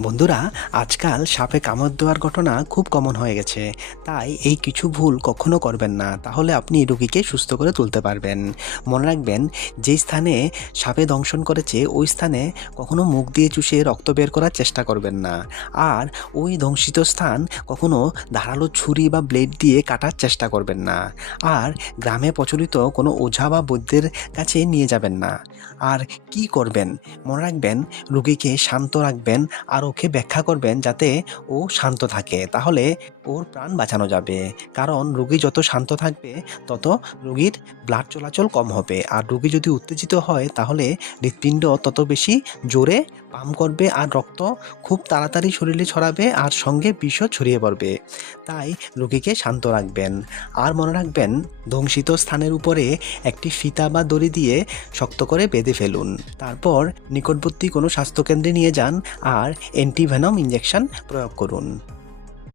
বন্ধুরা, আজকাল সাপে কামড় দেওয়ার ঘটনা খুব কমন হয়ে গেছে। তাই এই কিছু ভুল কখনো করবেন না, তাহলে আপনি রোগীকে সুস্থ করে তুলতে পারবেন। মনে রাখবেন, যেই স্থানে সাপে দংশন করেছে ওই স্থানে কখনো মুখ দিয়ে চুষে রক্ত বের করার চেষ্টা করবেন না। আর ওই দংশিত স্থান কখনো ধারালো ছুরি বা ব্লেড দিয়ে কাটার চেষ্টা করবেন না। আর গ্রামে প্রচলিত কোনো ওঝা বা বৈদ্যের কাছে নিয়ে যাবেন না। আর কি করবেন, মনে রাখবেন, রোগীকে শান্ত রাখবেন আর ওকে ব্যাখ্যা করবেন যাতে ও শান্ত থাকে, তাহলে ওর প্রাণ বাঁচানো যাবে। কারণ রোগী যত শান্ত থাকবে তত রোগীর ব্লাড চলাচল কম হবে, আর রোগী যদি উত্তেজিত হয় তাহলে হৃৎপিণ্ড তত বেশি জোরে পাম্প করবে আর রক্ত খুব তাড়াতাড়ি শরীরে ছড়াবে আর সঙ্গে বিষও ছড়িয়ে পড়বে। তাই রোগীকে শান্ত রাখবেন। আর মনে রাখবেন, ধ্বংসিত স্থানের উপরে একটি ফিতা বা দড়ি দিয়ে শক্ত করে বেঁধে ফেলুন। তারপর নিকটবর্তী কোনো স্বাস্থ্যকেন্দ্রে নিয়ে যান আর অ্যান্টিভেনম ইঞ্জেকশন প্রয়োগ করুন।